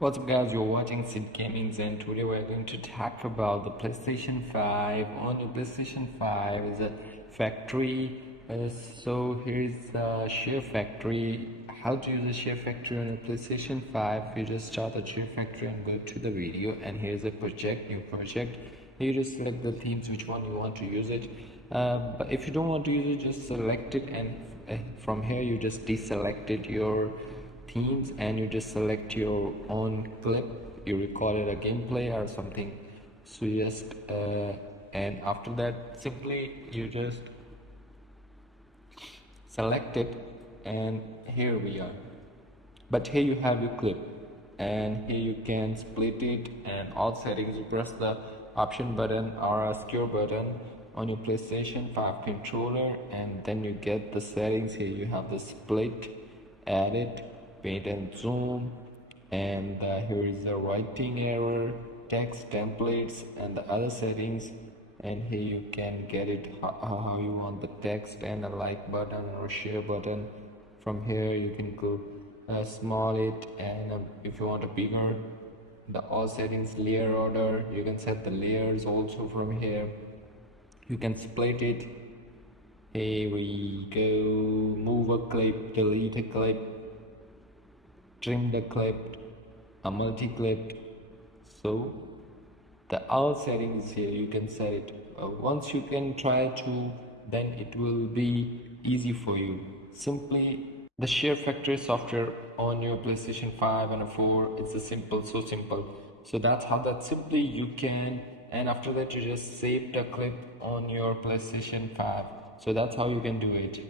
What's up guys, you're watching Sid Gaming and today we're going to talk about the PlayStation 5. On your PlayStation 5 is a factory. So here's the ShareFactory. How to use the ShareFactory on your PlayStation 5. You just start the ShareFactory and go to the video, and here's a project, new project. You just select the themes, which one you want to use it. But if you don't want to use it, just select it, and from here you just deselected your themes and you just select your own clip. You record it a gameplay or something, so just and after that simply you just select it, and here we are. But here you have your clip, and here you can split it, and all settings you press the option button or a secure button on your PlayStation 5 controller, and then you get the settings. Here you have the split, edit, paint and zoom, and here is the writing error, text templates, and the other settings. And here you can get it how you want the text, and a like button or share button. From here you can go small it, and if you want a bigger, the all settings, layer order, you can set the layers also from here. You can split it. Here we go, move a clip, delete a clip, trim the clip, a multi-clip. So the all settings here you can set it. Once you can try to, then it will be easy for you. Simply the ShareFactory software on your PlayStation 5 and 4, it's a simple, so simple. So that's how that simply you can, and after that you just save the clip on your PlayStation 5. So that's how you can do it.